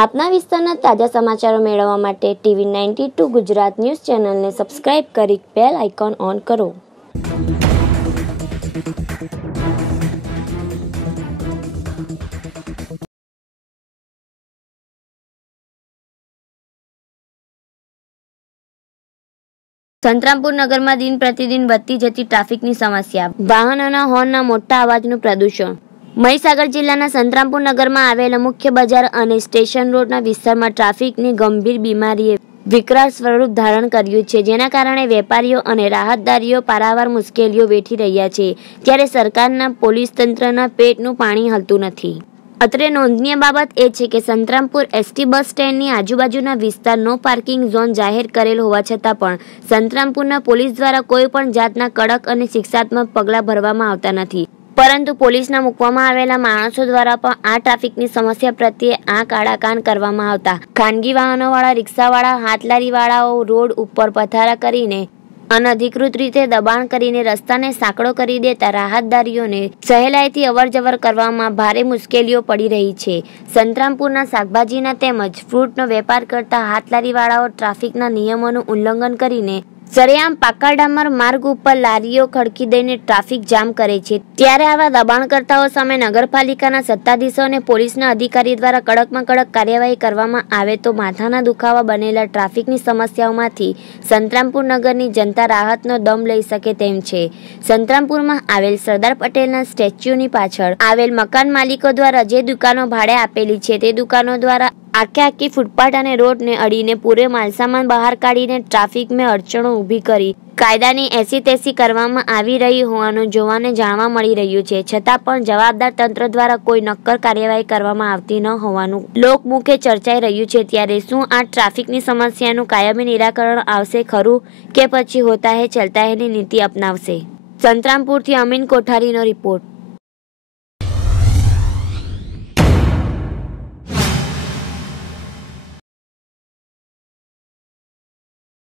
આપના વિસ્તારના તાજા સમાચારો મેળવવા માટે TV92 ગુજરાત ન્યૂઝ ચેનલને સબસ્ક્રાઇબ કરી બેલ આઇકોન ઓન કરો। સંતરામપુર નગરમાં દિન પ્રતિદિન વધતી જતી ટ્રાફિકની સમસ્યા, વાહનોના હોર્નના મોટા અવાજનું પ્રદૂષણ। મહીસાગર જિલ્લાના સંતરામપુર નગરમાં આવેલા મુખ્ય બજાર અને સ્ટેશન રોડના વિસ્તારમાં ટ્રાફિકની ગંભીર બીમારીએ વિકરાળ સ્વરૂપ ધારણ કર્યું છે, જેના કારણે વેપારીઓ અને રાહતદારીઓ પારાવાર મુશ્કેલીઓ વેઠી રહ્યા છે, ત્યારે સરકારના પોલીસ તંત્રના પેટનું પાણી હલતું નથી। અત્રે નોંધનીય બાબત એ છે કે સંતરામપુર એસટી બસ સ્ટેન્ડની આજુબાજુના વિસ્તાર નો પાર્કિંગ ઝોન જાહેર કરેલ હોવા છતાં પણ સંતરામપુરના પોલીસ દ્વારા કોઈ પણ જાતના કડક અને શિક્ષાત્મક પગલાં ભરવામાં આવતા નથી, પરંતુ પોલીસના મૂકવામાં આવેલા માણસો દ્વારા પણ આ ટ્રાફિકની સમસ્યા પ્રત્યે આંખ આડા કાન કરવામાં આવતા ખાનગી વાહનોવાળા, રિક્ષાવાળા, હાથલારીવાળાઓ રોડ ઉપર પથારા કરીને અનધિકૃત રીતે દબાણ કરીને રસ્તાને સાંકડો કરી દેતા રાહતદારીઓને સહેલાઈથી અવરજવર કરવામાં ભારે મુશ્કેલીઓ પડી રહી છે। સંતરામપુરના શાકભાજીના તેમજ ફ્રૂટનો વેપાર કરતા હાથલારીવાળાઓ ટ્રાફિકના નિયમોનું ઉલ્લંઘન કરીને સરેઆમ પાકા ડામર માર્ગ ઉપર લારીઓ ખડકી દઈને ટ્રાફિક જામ કરે છે, ત્યારે આવા દબાણકર્તાઓ સામે નગરપાલિકાના સત્તાધીશો અને પોલીસના અધિકારી દ્વારા કડકમાં કડક કાર્યવાહી કરવામાં આવે તો માથાના દુખાવા બનેલા ટ્રાફિકની સમસ્યાઓમાંથી સંતરામપુર નગરની જનતા રાહતનો દમ લઈ શકે તેમ છે। સંતરામપુરમાં આવેલ સરદાર પટેલના સ્ટેચ્યુની પાછળ આવેલ મકાન માલિકો દ્વારા જે દુકાનો ભાડે આપેલી છે તે દુકાનો દ્વારા આખી ફૂટપાથ અને રોડને અડીને પૂરે માલસામાન બહાર કાઢીને ટ્રાફિકમાં અડચણો ઊભી કરી કાયદાની એસી તેસી કરવામાં આવી રહી હોવાનું જોવાને જાણવા મળી રહ્યું છે, છતાં પણ જવાબદાર તંત્ર દ્વારા કોઈ નક્કર કાર્યવાહી કરવામાં આવતી ન હોવાનું લોકમુખે ચર્ચાઈ રહ્યું છે। ત્યારે શું આ ટ્રાફિકની સમસ્યાનું કાયમી નિરાકરણ આવશે ખરું કે પછી હોતા હે ચલતા હૈની નીતિ અપનાવશે? સંતરામપુરથી અમીન કોઠારીનો રિપોર્ટ।